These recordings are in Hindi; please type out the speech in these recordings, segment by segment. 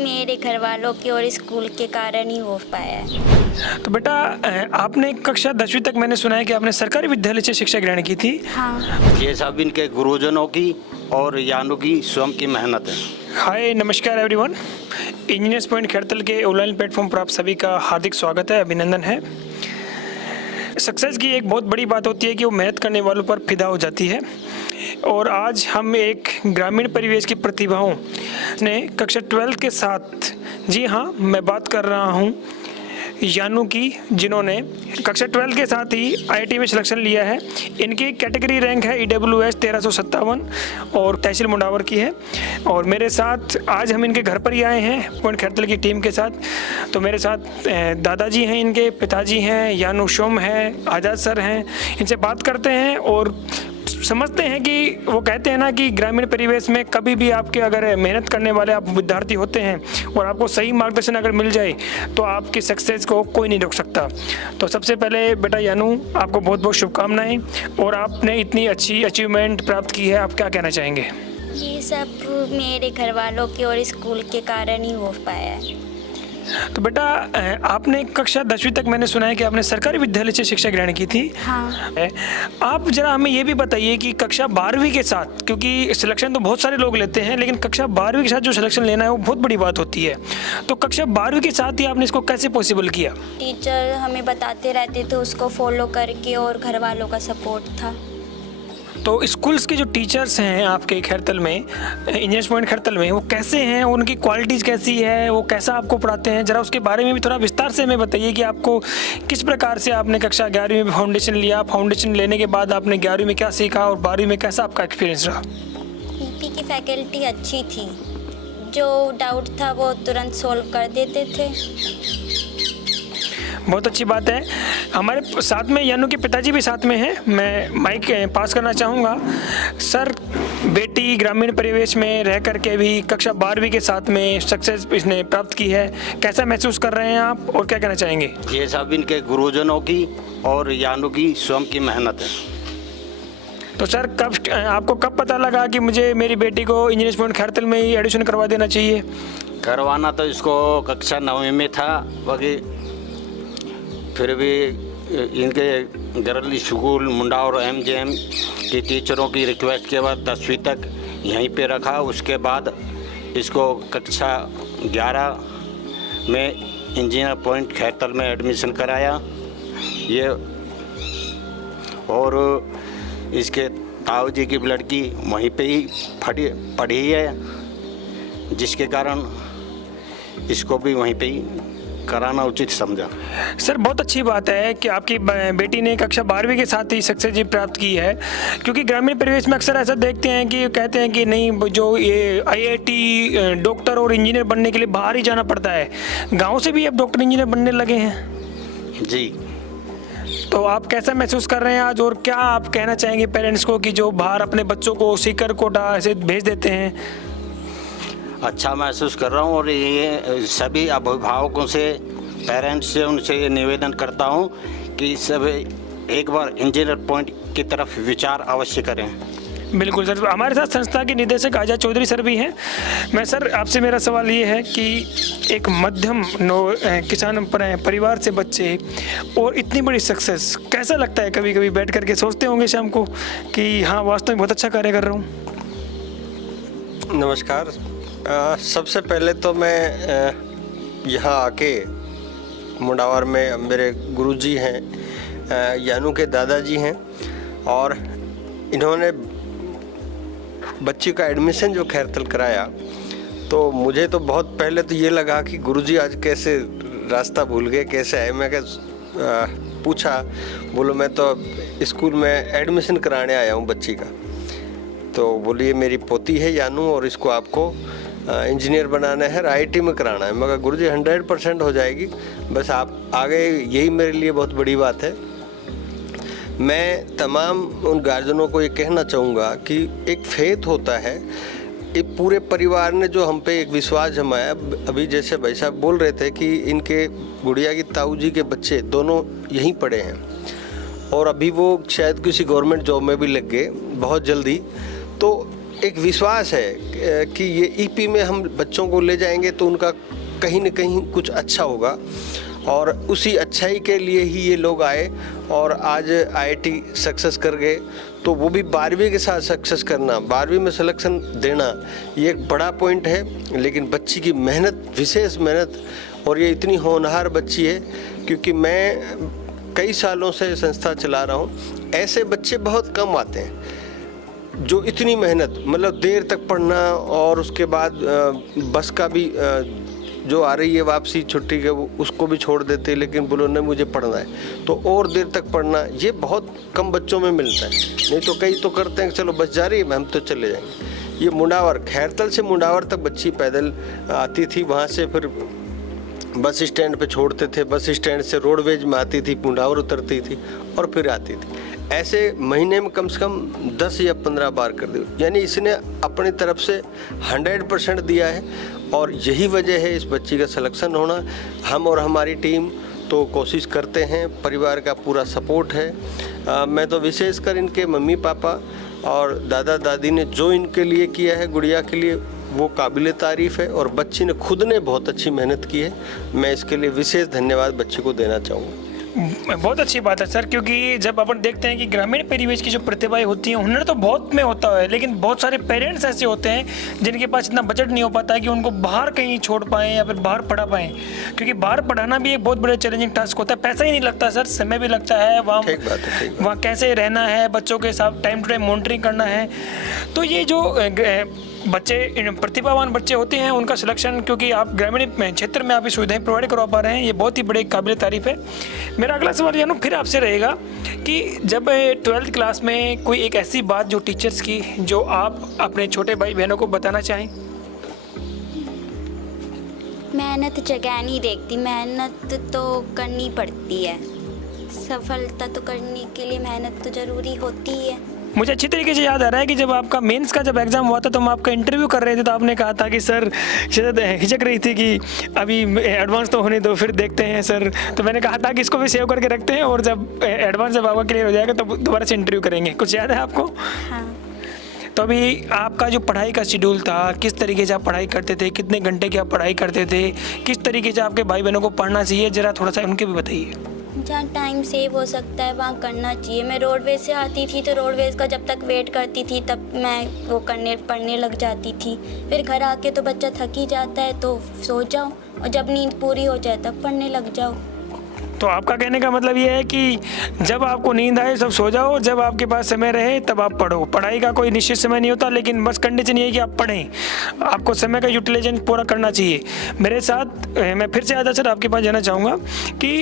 मेरे घर वालों की और स्कूल के कारण ही हो पाया है। तो बेटा आपने कक्षा 10वीं तक मैंने सुना है कि आपने सरकारी विद्यालय से शिक्षा ग्रहण की थी। हाँ। ये सब इनके गुरुजनों की और यानों की स्वयं की मेहनत है। हाय नमस्कार एवरीवन, इंजीनियर्स पॉइंट खैरतल के ऑनलाइन प्लेटफॉर्म पर आप सभी का हार्दिक स्वागत है, अभिनंदन है। सक्सेस की एक बहुत बड़ी बात होती है कि वो मेहनत करने वालों पर फिदा हो जाती है। और आज हम एक ग्रामीण परिवेश की प्रतिभाओं ने कक्षा 12 के साथ, जी हाँ मैं बात कर रहा हूँ यानू की, जिन्होंने कक्षा 12 के साथ ही IIT में सिलेक्शन लिया है। इनकी कैटेगरी रैंक है EWS 1357 और तहसील मुंडावर की है। और मेरे साथ आज हम इनके घर पर ही आए हैं पॉइंट खैरतल की टीम के साथ। तो मेरे साथ दादाजी हैं, इनके पिताजी हैं, यानू शोम है, आज़ाद सर हैं। इनसे बात करते हैं और समझते हैं कि वो कहते हैं ना कि ग्रामीण परिवेश में कभी भी आपके अगर मेहनत करने वाले आप विद्यार्थी होते हैं और आपको सही मार्गदर्शन अगर मिल जाए तो आपकी सक्सेस को कोई नहीं रोक सकता। तो सबसे पहले बेटा यानू, आपको बहुत बहुत शुभकामनाएं। और आपने इतनी अच्छी अचीवमेंट प्राप्त की है, आप क्या कहना चाहेंगे? ये सब मेरे घर वालों की और स्कूल के कारण ही हो पाया है। तो बेटा आपने कक्षा 10वीं तक मैंने सुना है कि आपने सरकारी विद्यालय से शिक्षा ग्रहण की थी। हाँ। आप जरा हमें ये भी बताइए कि कक्षा 12वीं के साथ, क्योंकि सिलेक्शन तो बहुत सारे लोग लेते हैं लेकिन कक्षा 12वीं के साथ जो सिलेक्शन लेना है वो बहुत बड़ी बात होती है। तो कक्षा 12वीं के साथ ही आपने इसको कैसे पॉसिबल किया? टीचर हमें बताते रहते थे, उसको फॉलो करके, और घर वालों का सपोर्ट था। तो स्कूल्स के जो टीचर्स हैं आपके खैरतल में, इंजीनियर्स पॉइंट खैरतल में, वो कैसे हैं, उनकी क्वालिटीज़ कैसी है, वो कैसा आपको पढ़ाते हैं? ज़रा उसके बारे में भी थोड़ा विस्तार से हमें बताइए कि आपको किस प्रकार से आपने कक्षा 11वीं में फाउंडेशन लिया, फाउंडेशन लेने के बाद आपने 11वीं में क्या सीखा और 12वीं में कैसा आपका एक्सपीरियंस रहा? EP की फैकल्टी अच्छी थी, जो डाउट था वो तुरंत सॉल्व कर देते थे। बहुत अच्छी बात है। हमारे साथ में यानू के पिताजी भी साथ में हैं। मैं माइक पास करना चाहूँगा। सर, बेटी ग्रामीण परिवेश में रह करके भी कक्षा 12वीं के साथ में सक्सेस इसने प्राप्त की है, कैसा महसूस कर रहे हैं आप और क्या कहना चाहेंगे? ये सब इनके गुरुजनों की और यानों की स्वयं की मेहनत है। तो सर आपको कब पता लगा कि मुझे मेरी बेटी को इंजीनियर्स पॉइंट खैरतल में ही एडमिशन करवा देना चाहिए? करवाना तो इसको कक्षा 9वीं में था, बाकी फिर भी इनके गर्ल स्कूल मुंडावर MJM की टीचरों की रिक्वेस्ट के बाद 10वीं तक यहीं पे रखा। उसके बाद इसको कक्षा 11 में इंजीनियर पॉइंट खैरतल में एडमिशन कराया। ये और इसके ताऊ जी की लड़की वहीं पे ही पढ़ी है, जिसके कारण इसको भी वहीं पे ही कराना उचित समझा। सर, बहुत अच्छी बात है कि आपकी बेटी ने कक्षा 12वीं के साथ ही सक्सेस जी प्राप्त की है, क्योंकि ग्रामीण परिवेश में अक्सर ऐसा देखते हैं कि कहते हैं कि नहीं, जो ये IIT डॉक्टर और इंजीनियर बनने के लिए बाहर ही जाना पड़ता है। गांव से भी अब डॉक्टर इंजीनियर बनने लगे हैं। जी। तो आप कैसा महसूस कर रहे हैं आज, और क्या आप कहना चाहेंगे पेरेंट्स को कि जो बाहर अपने बच्चों को सीकर कोटा ऐसे भेज देते हैं? अच्छा महसूस कर रहा हूँ और ये सभी अभिभावकों से, पेरेंट्स से, उनसे ये निवेदन करता हूँ कि सब एक बार इंजीनियर पॉइंट की तरफ विचार अवश्य करें। बिल्कुल सर। हमारे साथ संस्था के निदेशक आजाद चौधरी सर भी हैं। मैं सर आपसे मेरा सवाल ये है कि एक मध्यम किसान परिवार से बच्चे और इतनी बड़ी सक्सेस, कैसा लगता है? कभी कभी बैठ करके सोचते होंगे शाम को कि हाँ वास्तव में बहुत अच्छा कार्य कर रहा हूँ? नमस्कार। सबसे पहले तो मैं यहाँ आके मुंडावर में मेरे गुरुजी हैं, यानू के दादाजी हैं, और इन्होंने बच्ची का एडमिशन जो खैरतल कराया, तो मुझे तो बहुत पहले तो ये लगा कि गुरुजी आज कैसे रास्ता भूल गए, कैसे आए। मैं पूछा, बोलो मैं तो स्कूल में एडमिशन कराने आया हूँ बच्ची का। तो बोलिए मेरी पोती है यानू और इसको आपको इंजीनियर बनाना है, IIT में कराना है। मगर गुरुजी 100% हो जाएगी, बस आप आगे, यही मेरे लिए बहुत बड़ी बात है। मैं तमाम उन गार्जियनों को ये कहना चाहूँगा कि एक फेथ होता है, एक पूरे परिवार ने जो हम पे एक विश्वास जमाया। अभी जैसे भाई साहब बोल रहे थे कि इनके गुड़िया की ताऊ जी के बच्चे दोनों यहीं पढ़े हैं और अभी वो शायद किसी गवर्नमेंट जॉब में भी लग गए बहुत जल्दी। तो एक विश्वास है कि ये ईपी में हम बच्चों को ले जाएंगे तो उनका कहीं न कहीं कुछ अच्छा होगा, और उसी अच्छाई के लिए ही ये लोग आए और आज आईआईटी सक्सेस कर गए। तो वो भी 12वीं के साथ सक्सेस करना, 12वीं में सिलेक्शन देना, ये एक बड़ा पॉइंट है। लेकिन बच्ची की मेहनत, विशेष मेहनत, और ये इतनी होनहार बच्ची है, क्योंकि मैं कई सालों से संस्था चला रहा हूँ। ऐसे बच्चे बहुत कम आते हैं जो इतनी मेहनत, मतलब देर तक पढ़ना, और उसके बाद बस का भी जो आ रही है वापसी छुट्टी के, वो उसको भी छोड़ देते, लेकिन बोलो नहीं मुझे पढ़ना है, तो और देर तक पढ़ना, ये बहुत कम बच्चों में मिलता है। नहीं तो कई तो करते हैं चलो बस जा रही है हम तो चले जाएंगे। ये मुंडावर, खैरतल से मुंडावर तक बच्ची पैदल आती थी, वहाँ से फिर बस स्टैंड पे छोड़ते थे, बस स्टैंड से रोडवेज में आती थी, मुंडावर उतरती थी और फिर आती थी। ऐसे महीने में कम से कम 10 या 15 बार कर दी, यानी इसने अपनी तरफ से 100% दिया है, और यही वजह है इस बच्ची का सिलेक्शन होना। हम और हमारी टीम तो कोशिश करते हैं, परिवार का पूरा सपोर्ट है। मैं तो विशेषकर इनके मम्मी पापा और दादा दादी ने जो इनके लिए किया है, गुड़िया के लिए, वो काबिल तारीफ़ है, और बच्ची ने खुद ने बहुत अच्छी मेहनत की है। मैं इसके लिए विशेष धन्यवाद बच्ची को देना चाहूँगा। बहुत अच्छी बात है सर, क्योंकि जब अपन देखते हैं कि ग्रामीण परिवेश की जो प्रतिभाएं होती हैं, हुनर तो बहुत में होता है, लेकिन बहुत सारे पेरेंट्स ऐसे होते हैं जिनके पास इतना बजट नहीं हो पाता है कि उनको बाहर कहीं छोड़ पाएँ या फिर बाहर पढ़ा पाएँ, क्योंकि बाहर पढ़ाना भी एक बहुत बड़ा चैलेंजिंग टास्क होता है। पैसा ही नहीं लगता सर, समय भी लगता है, वहाँ कैसे रहना है, बच्चों के साथ टाइम टू टाइम मॉनिटरिंग करना है। तो ये जो बच्चे, प्रतिभावान बच्चे होते हैं, उनका सिलेक्शन, क्योंकि आप ग्रामीण क्षेत्र में आप ये सुविधाएं प्रोवाइड करवा पा रहे हैं, ये बहुत ही बड़े काबिल तारीफ़ है। मेरा अगला सवाल जानू फिर आपसे रहेगा कि जब 12th क्लास में कोई एक ऐसी बात जो टीचर्स की, जो आप अपने छोटे भाई बहनों को बताना चाहें। मेहनत जगह नहीं देखती, मेहनत तो करनी पड़ती है। सफलता तो करने के लिए मेहनत तो ज़रूरी होती है। मुझे अच्छी तरीके से याद आ रहा है कि जब आपका मेंस का जब एग्ज़ाम हुआ था तो हम आपका इंटरव्यू कर रहे थे, तो आपने कहा था कि सर शायद हिचक रही थी कि अभी एडवांस तो होने दो, फिर देखते हैं सर। तो मैंने कहा था कि इसको भी सेव करके रखते हैं, और जब एडवांस जब आपका क्लियर हो जाएगा तो दोबारा से इंटरव्यू करेंगे। कुछ याद है आपको? हाँ। तो अभी आपका जो पढ़ाई का शेड्यूल था, किस तरीके से आप पढ़ाई करते थे, कितने घंटे की आप पढ़ाई करते थे, किस तरीके से आपके भाई बहनों को पढ़ना चाहिए, ज़रा थोड़ा सा उनके भी बताइए। जहाँ टाइम सेव हो सकता है वहाँ करना चाहिए। मैं रोडवेज से आती थी तो रोडवेज का जब तक वेट करती थी तब मैं वो पढ़ने लग जाती थी। फिर घर आके तो बच्चा थक ही जाता है, तो सो जाओ, और जब नींद पूरी हो जाए तब पढ़ने लग जाओ। तो आपका कहने का मतलब ये है कि जब आपको नींद आए तब सो जाओ, और जब आपके पास समय रहे तब आप पढ़ो। पढ़ाई का कोई निश्चित समय नहीं होता, लेकिन बस कंडीशन ये है कि आप पढ़ें, आपको समय का यूटिलाइजेशन पूरा करना चाहिए। मेरे साथ मैं फिर से आधा सर आपके पास जाना चाहूँगा कि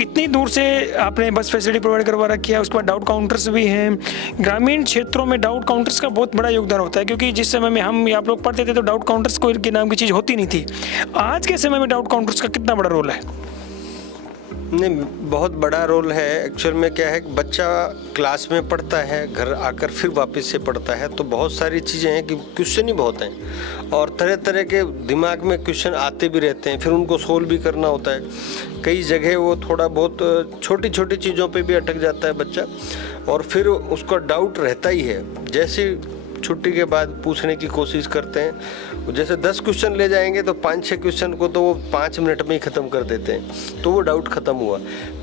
इतनी दूर से आपने बस फैसिलिटी प्रोवाइड करवा रखी है, उसके बाद डाउट काउंटर्स भी हैं। ग्रामीण क्षेत्रों में डाउट काउंटर्स का बहुत बड़ा योगदान होता है, क्योंकि जिस समय में हम आप लोग पढ़ते थे तो डाउट काउंटर्स कोई के नाम की चीज़ होती नहीं थी। आज के समय में डाउट काउंटर्स का कितना बड़ा रोल है? नहीं, बहुत बड़ा रोल है। एक्चुअल में क्या है, बच्चा क्लास में पढ़ता है, घर आकर फिर वापस से पढ़ता है, तो बहुत सारी चीज़ें हैं कि क्वेश्चन ही बहुत हैं, और तरह तरह के दिमाग में क्वेश्चन आते भी रहते हैं, फिर उनको सोल्व भी करना होता है। कई जगह वो थोड़ा बहुत छोटी छोटी चीज़ों पे भी अटक जाता है बच्चा, और फिर उसका डाउट रहता ही है। जैसे छुट्टी के बाद पूछने की कोशिश करते हैं, जैसे 10 क्वेश्चन ले जाएंगे तो 5-6 क्वेश्चन को तो वो 5 मिनट में ही ख़त्म कर देते हैं, तो वो डाउट ख़त्म हुआ।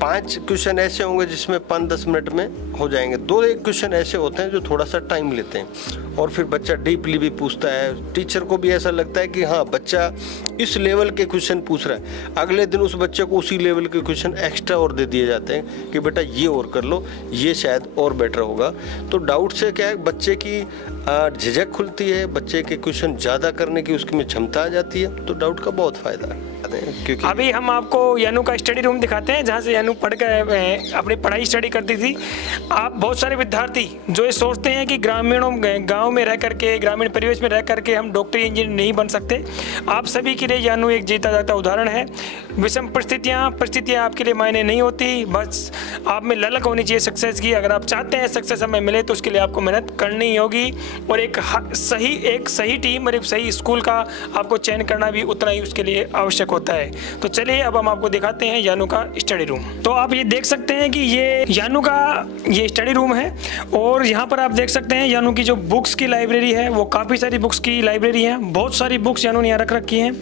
5 क्वेश्चन ऐसे होंगे जिसमें 5-10 मिनट में हो जाएंगे। 2-1 क्वेश्चन ऐसे होते हैं जो थोड़ा सा टाइम लेते हैं, और फिर बच्चा डीपली भी पूछता है। टीचर को भी ऐसा लगता है कि हाँ बच्चा इस लेवल के क्वेश्चन पूछ रहा है, अगले दिन उस बच्चे को उसी लेवल के क्वेश्चन एक्स्ट्रा और दे दिए जाते हैं कि बेटा ये और कर लो, ये शायद और बेटर होगा। तो डाउट से क्या है, बच्चे की झिझक खुलती है, बच्चे के क्वेश्चन ज़्यादा करने की उसकी में क्षमता आ जाती है, तो डाउट का बहुत फ़ायदा है। क्योंकि अभी हम आपको यानू का स्टडी रूम दिखाते हैं, जहाँ से यानू पढ़ कर अपनी पढ़ाई स्टडी करती थी। आप बहुत सारे विद्यार्थी जो ये सोचते हैं कि गांव में रह करके, ग्रामीण परिवेश में रह करके हम डॉक्टर इंजीनियर नहीं बन सकते, आप सभी के लिए यानू एक जीता जाता उदाहरण है। विषम परिस्थितियाँ आपके लिए मायने नहीं होती, बस आप में ललक होनी चाहिए सक्सेस की। अगर आप चाहते हैं सक्सेस हमें मिले तो उसके लिए आपको मेहनत करनी होगी, और एक सही टीम और एक सही स्कूल का आपको चयन करना भी उतना ही उसके लिए आवश्यक होता है। तो चलिए अब हम आपको दिखाते हैं यानू का स्टडी रूम। तो आप ये देख सकते हैं कि ये यानू का ये स्टडी रूम है और यहाँ पर आप देख सकते हैं यानू की जो बुक्स की लाइब्रेरी है वो काफ़ी सारी बुक्स की लाइब्रेरी है। बहुत सारी बुक्स यानू ने यहाँ रख रखी हैं।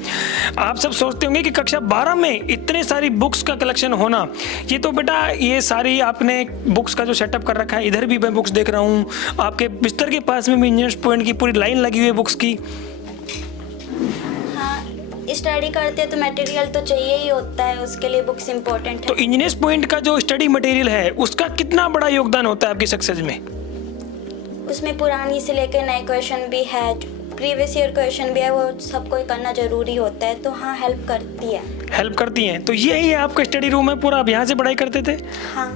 आप सब सोचते होंगे कि कक्षा 12 में इतने सारी बुक्स का कलेक्शन होना, ये तो बेटा ये सारी आपने बुक्स का जो सेटअप कर रखा है, इधर भी मैं बुक्स देख रहा हूँ, आपके बिस्तर के पास में भी इंजीनियर्स पॉइंट की पूरी लाइन लगी हुई है बुक्स की। हाँ, स्टडी करते तो मटेरियल तो चाहिए ही होता है, उसके लिए बुक्स इम्पोर्टेंट तो है। इंजीनियर्स पॉइंट का जो स्टडी मटेरियल है उसका कितना बड़ा योगदान होता है आपकी सक्सेस में? उसमें पुरानी से लेकर नए क्वेश्चन भी है, प्रीवियस ईयर क्वेश्चन भी है, वो सबको करना जरूरी होता है। तो हाँ, हेल्प करती है। हेल्प करती हैं। तो यही है आपका स्टडी रूम है पूरा, आप यहाँ से पढ़ाई करते थे? हाँ,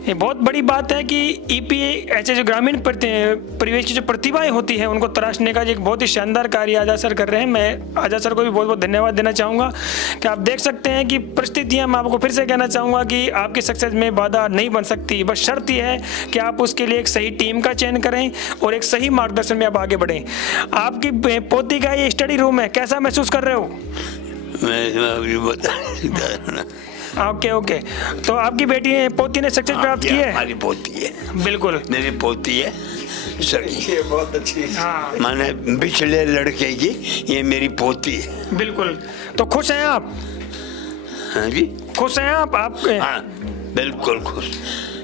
ये बहुत बड़ी बात है कि ईपीए ऐसे जो ग्रामीण परिवेश की जो प्रतिभाएं होती हैं उनको तराशने का एक बहुत ही शानदार कार्य आजाद सर कर रहे हैं। मैं आजाद सर को भी बहुत बहुत धन्यवाद देना चाहूँगा कि आप देख सकते हैं कि परिस्थितियाँ, मैं आपको फिर से कहना चाहूँगा कि आपकी सक्सेस में बाधा नहीं बन सकती, बस शर्त यह है कि आप उसके लिए एक सही टीम का चयन करें और एक सही मार्गदर्शन में आप आगे बढ़ें। आपकी पोती का ये स्टडी रूम है, कैसा महसूस कर रहे हो? मैं अभी बता ओके। तो आपकी बेटी ने पोती ने सक्सेस प्राप्त की है? हमारी पोती है, बिल्कुल मेरी पोती है सर, ये बहुत अच्छी। हाँ माने पिछले लड़के की ये मेरी पोती है। बिल्कुल। तो खुश हैं आप? हाँ जी, खुश हैं आप? हाँ बिल्कुल खुश।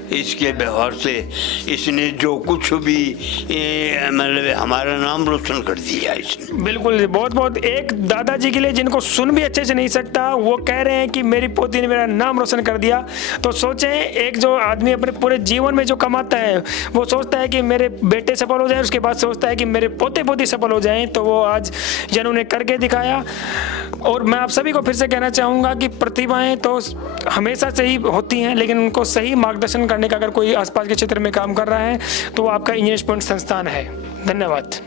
इसके व्यवहार से इसने जो कुछ भी मतलब हमारा नाम रोशन कर दिया इसने। बिल्कुल, बहुत बहुत एक दादाजी के लिए जिनको सुन भी अच्छे से नहीं सकता, वो कह रहे हैं कि मेरी पोती ने मेरा नाम रोशन कर दिया। तो सोचें, एक जो आदमी अपने पूरे जीवन में जो कमाता है वो सोचता है कि मेरे बेटे सफल हो जाएं, उसके बाद सोचता है कि मेरे पोते पोती सफल हो जाएं। तो वो आज यानू ने करके दिखाया। और मैं आप सभी को फिर से कहना चाहूँगा कि प्रतिभाएं तो हमेशा से ही होती हैं, लेकिन उनको सही मार्गदर्शन करने का अगर कोई आसपास के क्षेत्र में काम कर रहा है तो वो आपका इंजीनियर्स पॉइंट संस्थान है। धन्यवाद।